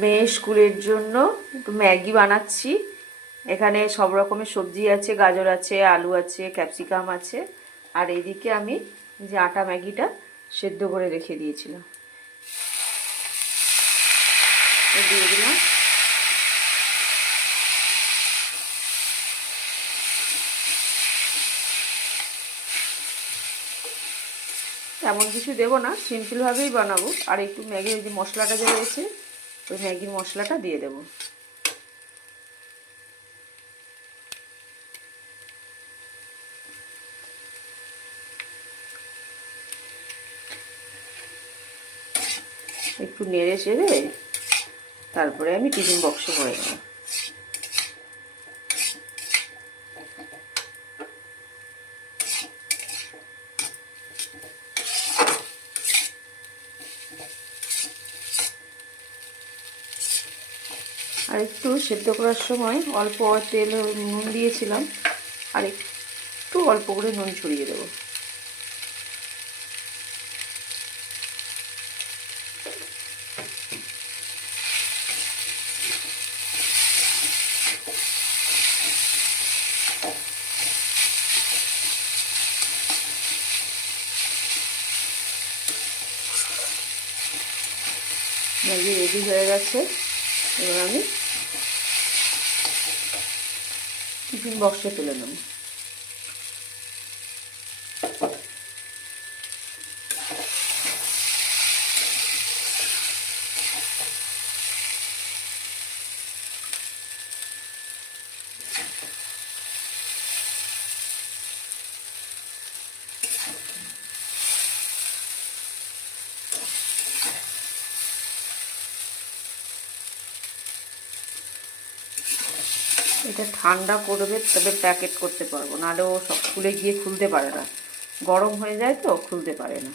মেয়ে স্কুলের জন্য একটু ম্যাগি বানাচ্ছি। এখানে সব রকমের সবজি আছে, গাজর আছে, আলু আছে, ক্যাপসিকাম আছে। আর এইদিকে আমি যে আটা ম্যাগিটা সেদ্ধ করে রেখে দিয়েছিলাম দিয়ে দিলাম। এমন কিছু দেবো না, সিম্পলভাবেই বানাবো। আর একটু ম্যাগির যে মশলাটা যে রয়েছে ওই ম্যাগির মশলাটা দিয়ে দেবো। একটু নেড়ে চেড়ে তারপরে আমি টিফিন বক্সে ভরে নেব। আর একটু সেদ্ধ করার সময় অল্প তেল নুন দিয়েছিলাম, আর একটু অল্প করে নুন ছড়িয়ে দেবো। ম্যাগি রেডি হয়ে গেছে। এবার আমি টিফিন বক্সে তুলে নেব। এটা ঠান্ডা করবে তবে প্যাকেট করতে পারবো, নাহলে ও সব খুলে গিয়ে খুলতে পারে না, গরম হয়ে যায় তো খুলতে পারে না।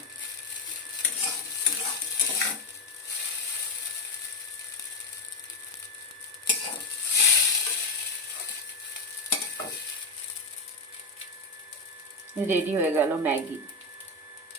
রেডি হয়ে গেল ম্যাগি।